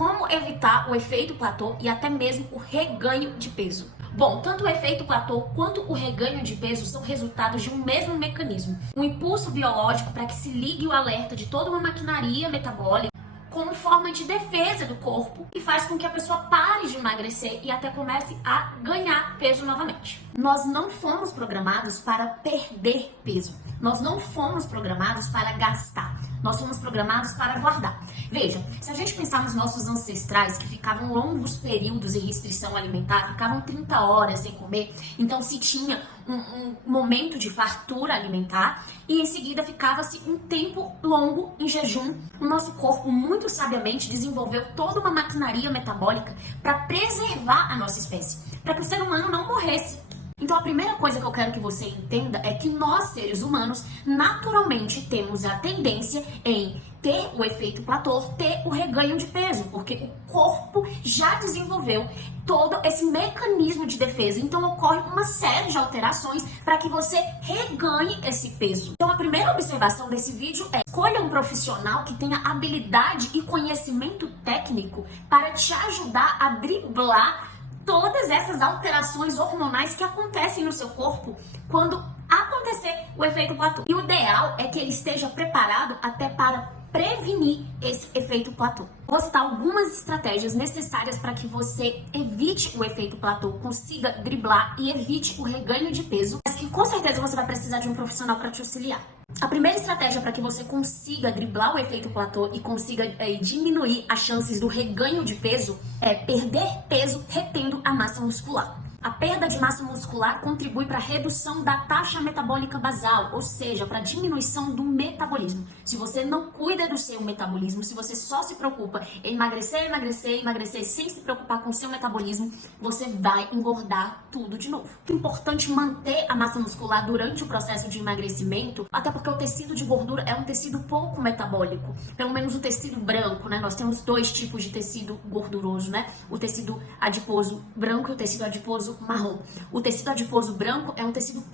como evitar o efeito platô e até mesmo o reganho de peso. Bom, tanto o efeito platô quanto o reganho de peso são resultados de um mesmo mecanismo, um impulso biológico para que se ligue o alerta de toda uma maquinaria metabólica como forma de defesa do corpo e faz com que a pessoa pare de emagrecer e até comece a ganhar peso novamente. Nós não fomos programados para perder peso. Nós não fomos programados para gastar. Nós fomos programados para guardar. Veja, se a gente pensar nos nossos ancestrais que ficavam longos períodos em restrição alimentar, ficavam 30 horas sem comer, então se tinha um momento de fartura alimentar e em seguida ficava-se um tempo longo em jejum, o nosso corpo muito sabiamente desenvolveu toda uma maquinaria metabólica para preservar a nossa espécie, para que o ser humano não morresse. Então a primeira coisa que eu quero que você entenda é que nós, seres humanos, naturalmente temos a tendência em ter o efeito platô, ter o reganho de peso, porque o corpo já desenvolveu todo esse mecanismo de defesa. Então ocorre uma série de alterações para que você reganhe esse peso. Então a primeira observação desse vídeo é: escolha um profissional que tenha habilidade e conhecimento técnico para te ajudar a driblar todas essas alterações hormonais que acontecem no seu corpo quando acontecer o efeito platô. E o ideal é que ele esteja preparado até para prevenir esse efeito platô. Vou citar algumas estratégias necessárias para que você evite o efeito platô, consiga driblar e evite o reganho de peso, mas que com certeza você vai precisar de um profissional para te auxiliar. A primeira estratégia para que você consiga driblar o efeito platô e consiga diminuir as chances do reganho de peso é perder peso retendo a massa muscular. A perda de massa muscular contribui para a redução da taxa metabólica basal, ou seja, para a diminuição do metabolismo. Se você não cuida do seu metabolismo, se você só se preocupa em emagrecer, emagrecer, emagrecer, sem se preocupar com o seu metabolismo, você vai engordar tudo de novo. É importante manter a massa muscular durante o processo de emagrecimento, até porque o tecido de gordura é um tecido pouco metabólico. Pelo menos o tecido branco, né? Nós temos dois tipos de tecido gorduroso, né? O tecido adiposo branco e o tecido adiposo marrom. O tecido adiposo branco é um tecido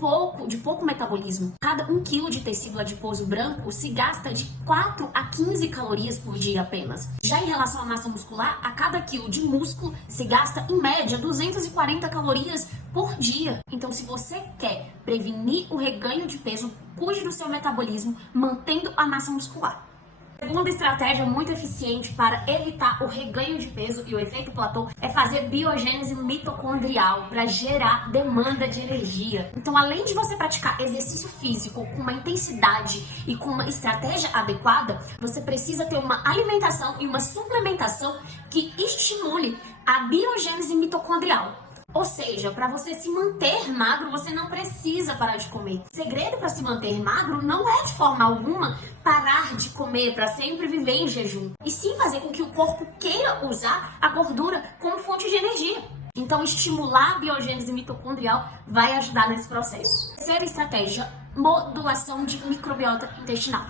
de pouco metabolismo. Cada 1 kg de tecido adiposo branco se gasta de 4 a 15 calorias por dia apenas. Já em relação à massa muscular, a cada quilo de músculo se gasta em média 240 calorias por dia. Então, se você quer prevenir o reganho de peso, cuide do seu metabolismo, mantendo a massa muscular. Segunda estratégia muito eficiente para evitar o reganho de peso e o efeito platô é fazer biogênese mitocondrial para gerar demanda de energia. Então, além de você praticar exercício físico com uma intensidade e com uma estratégia adequada, você precisa ter uma alimentação e uma suplementação que estimule a biogênese mitocondrial. Ou seja, para você se manter magro, você não precisa parar de comer. O segredo para se manter magro não é de forma alguma parar de comer para sempre viver em jejum, e sim fazer com que o corpo queira usar a gordura como fonte de energia. Então, estimular a biogênese mitocondrial vai ajudar nesse processo. Terceira estratégia: modulação de microbiota intestinal.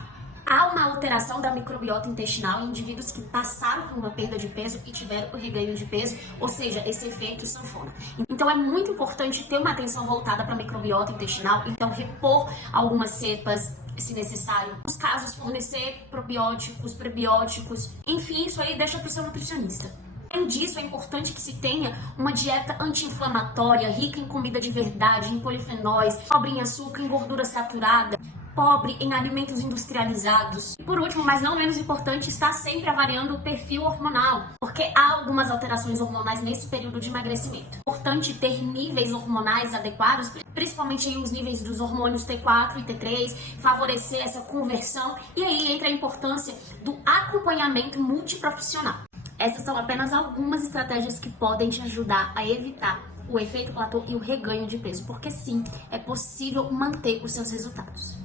Há uma alteração da microbiota intestinal em indivíduos que passaram por uma perda de peso e tiveram o reganho de peso, ou seja, esse efeito sanfona. Então é muito importante ter uma atenção voltada para a microbiota intestinal, então repor algumas cepas, se necessário. Nos casos, fornecer probióticos, prebióticos, enfim, isso aí deixa para o seu nutricionista. Além disso, é importante que se tenha uma dieta anti-inflamatória, rica em comida de verdade, em polifenóis, pobre em açúcar, em gordura saturada, pobre em alimentos industrializados. E por último, mas não menos importante, está sempre avaliando o perfil hormonal, porque há algumas alterações hormonais nesse período de emagrecimento. É importante ter níveis hormonais adequados, principalmente os níveis dos hormônios T4 e T3, favorecer essa conversão, e aí entra a importância do acompanhamento multiprofissional. Essas são apenas algumas estratégias que podem te ajudar a evitar o efeito platô e o reganho de peso, porque sim, é possível manter os seus resultados.